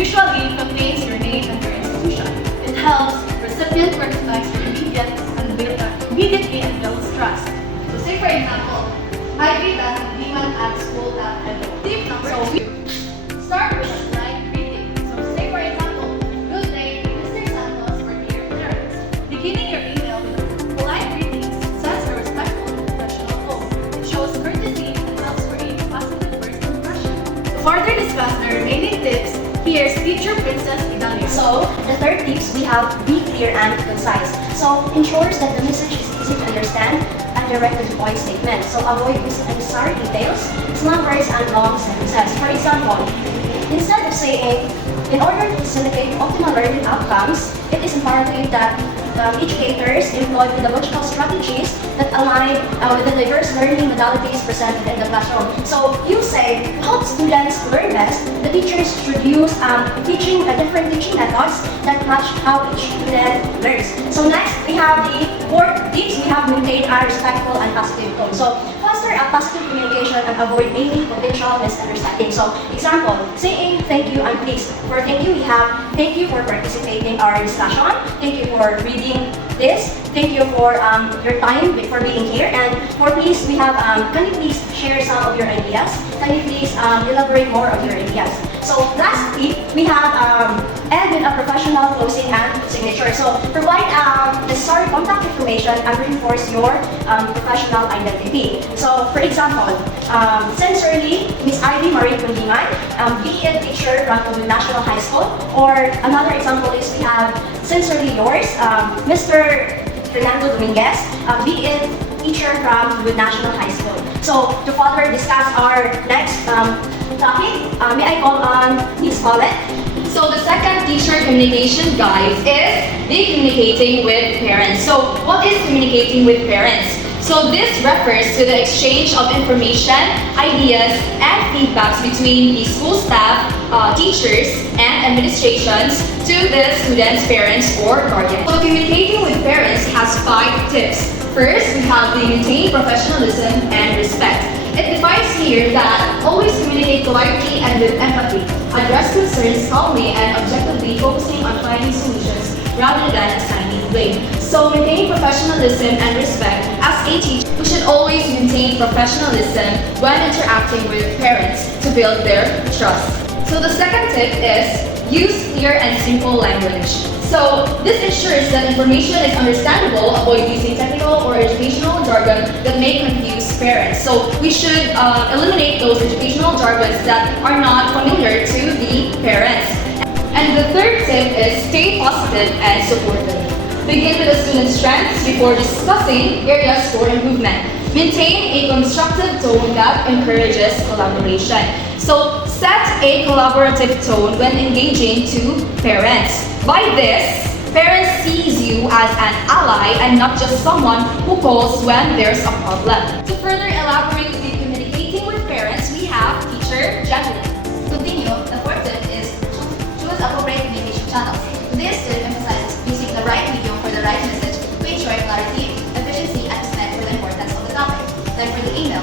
usually contains your name and your institution. It helps recipient recognize your immediately and builds trust. So say for example, I read that Diman at school at hello. Tip number 2. Start with a polite greeting. So say for example, good day, Mr. Santos or dear parents. Beginning your email with a polite greeting sets a respectful and professional tone. It shows courtesy and helps create a positive first impression. To further discuss the remaining tips, here's Teacher Princess Vidalia. So, the third tips we have be clear and concise. So, ensures that the message is easy to understand and direct to the point statement. So, avoid unnecessary details, small words, and long sentences. For example, instead of saying, in order to facilitate optimal learning outcomes, it is imperative that educators employ pedagogical strategies that align with the diverse learning modalities presented in the classroom. So you say, to help students learn best, the teachers should use different teaching methods that match how each student learns. So next, we have the fourth tips. We have maintain a respectful and positive tone. So foster a positive communication and avoid any potential misunderstanding. So example, saying thank you and please. For thank you, we have thank you for participating in our discussion. Thank you for reading this. Thank you for your time for being here. And for please, we have can you please share some of your ideas? Can you please elaborate more of your ideas? So lastly, we have end with a professional closing and signature. So provide necessary contact information and reinforce your professional identity. So for example, sincerely, Miss Ivy Marie Kundiman, BEd teacher from Tobin National High School. Or another example is we have sincerely yours, Mr. Fernando Dominguez, BEd teacher from Tobin National High School. So to further discuss our next topic, may I call on Ms. Paulette? So the second teacher communication guide is be communicating with parents. So what is communicating with parents? So this refers to the exchange of information, ideas, and feedbacks between the school staff, teachers, and administrations to the students' parents or guardians. So communicating with parents has 5 tips. First, we have the maintain professionalism and respect. It defines here that always communicate politely and with empathy, address concerns calmly and objectively, focusing on finding solutions rather than assigning blame. So maintain professionalism and respect. As a teacher, we should always maintain professionalism when interacting with parents to build their trust. So the second tip is use clear and simple language. So this ensures that information is understandable, avoid using technical or educational jargon that may confuse parents. So we should eliminate those educational jargons that are not familiar to the parents. And the third tip is stay positive and supportive. Begin with the student's strengths before discussing areas for improvement. Maintain a constructive tone that encourages collaboration. So set a collaborative tone when engaging to parents. By this, parents sees you as an ally and not just someone who calls when there's a problem. To further elaborate the communicating with parents, we have teacher Jacqueline. Continue, the fourth tip is choose appropriate communication channels. This tip emphasizes using the right medium for the right message to ensure clarity, efficiency, and respect for the importance of the topic. Like for the email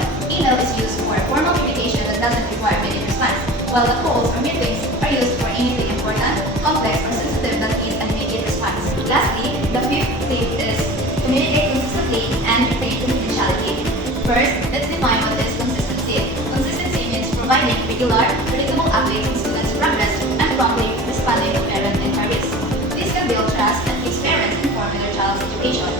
is used for formal communication that doesn't require immediate response, while the calls or meetings are used for anything important, complex, or sensitive that needs an immediate response. Lastly, the fifth tip is communicate consistently and create confidentiality. First, let's define what is consistency. Consistency means providing regular, predictable updates on students' progress and promptly responding to parent inquiries. This can build trust and keeps parents informed in their child's education.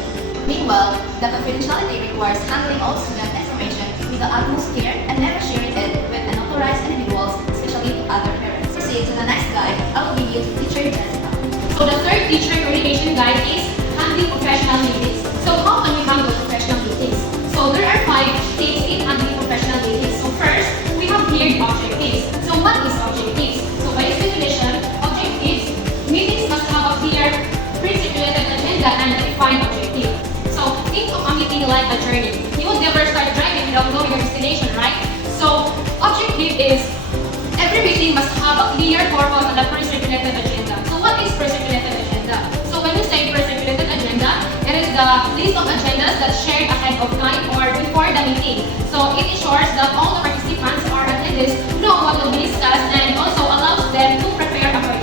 Meanwhile, the confidentiality requires handling all student information with the utmost care and never sharing it with unauthorized individuals, especially other parents. Proceed to the next guide. I will give you to teacher Jessica. So the third teacher communication guide is handling professional meetings. So how can we handle professional meetings? So there are 5 tips in handling professional meetings. So first, we have here objectives. So what is objectives? So by its definition, objectives, meetings must have a clear, pre-stipulated agenda and a defined objective. So think of a meeting like a journey. You would never start driving without knowing your destination, right? So objective is every meeting must have a clear purpose and a pre-stipulated agenda. So what is pre-stipulated agenda? So when you say pre-stipulated agenda, it is the list of agendas that's shared ahead of time or before the meeting. So it ensures that all the participants or attendees know what will be discussed and also allows them to prepare accordingly.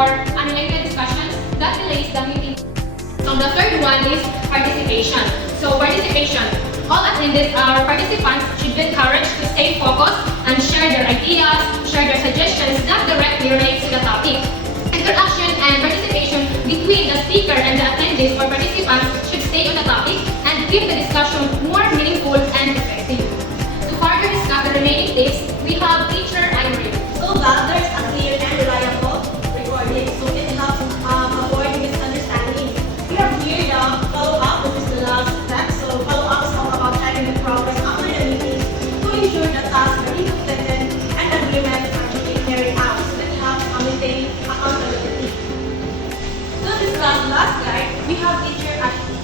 or unrelated discussions that delays the meeting. So the third one is participation. So participation. All attendees or participants should be encouraged to stay focused and share their ideas, share their suggestions that directly relate to the topic. Interaction and participation between the speaker and the attendees or participants should stay on the topic and keep the discussion more meaningful and effective. To further discuss the remaining tips, we have Teacher Irene. So that there's a clear and reliable recording, so it helps avoid misunderstanding. We have here the follow-up, which is the last step. So follow-up is all about checking the progress after the meeting to ensure that tasks are being completed and agreements are being carried out. So that helps maintain accountability. To discuss the last slide, we have Teacher Ashley.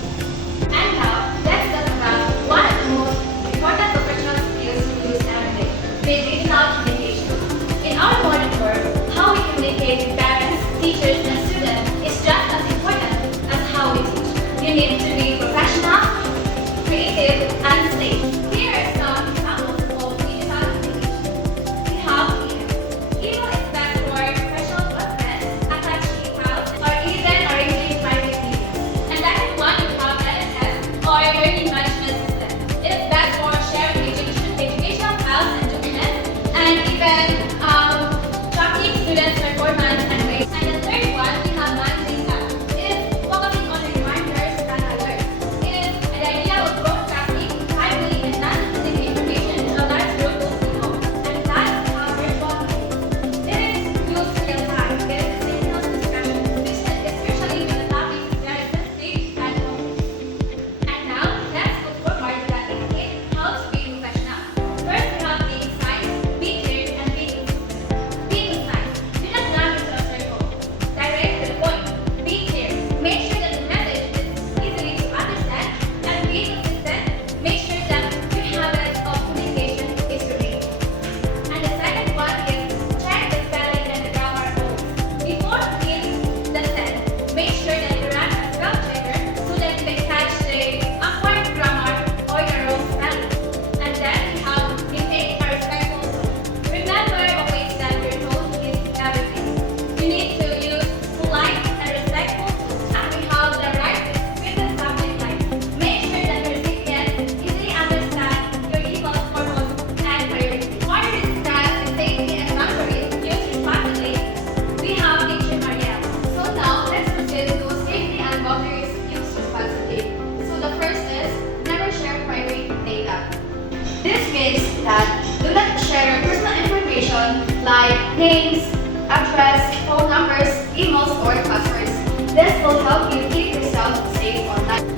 And now, let's talk about one of the most important professional skills we use every day, with digital communication. In our modern world, how we communicate with parents, teachers, and students is just as important as how we teach. You need to be professional, creative, and safe. Here are some examples of digital communication. We have email. Email is best for professional documents, attaching emails, or even arranging private meetings. And that is one we have LMS or Learning Management System. It is best for sharing educational files and documents and even tracking students' performance and grades. And the third one, we have Managing Tasks. It is focusing on reminders and alerts. It is an idea of broadcasting timely and non-specific information to a large group of people. And last, we have virtual meetings. It is used real time. It is a synchronous discussion, especially when the topic is very sensitive and complex. And now, let's look forward to that etiquette, how to be professional. First, we have being concise, be clear, and be consistent. Be concise. Do not run into a circle. Direct to the point. Be clear. Make sure that the message is easily to understand. And be consistent. Make sure that your habit of communication is real. And the second one is check the spelling and the grammar always. Before reading the sentence, make sure that you run a spell checker so that you can catch the awkward grammar or the wrong spelling. And then we have maintain a respectful tone. Remember always that your tone is everything. You need to use polite and respectful tone. And we have the right with the subject line. Make sure that the recipient easily understands your email purpose and priority. For the discuss the safety and boundaries used responsibly, we have Teacher Marielle. So now let's proceed to safety and boundaries used responsibly. So the first is never share private data. This means that do not share your personal information like names, address, phone numbers, emails, or passwords. This will help you keep yourself safe online.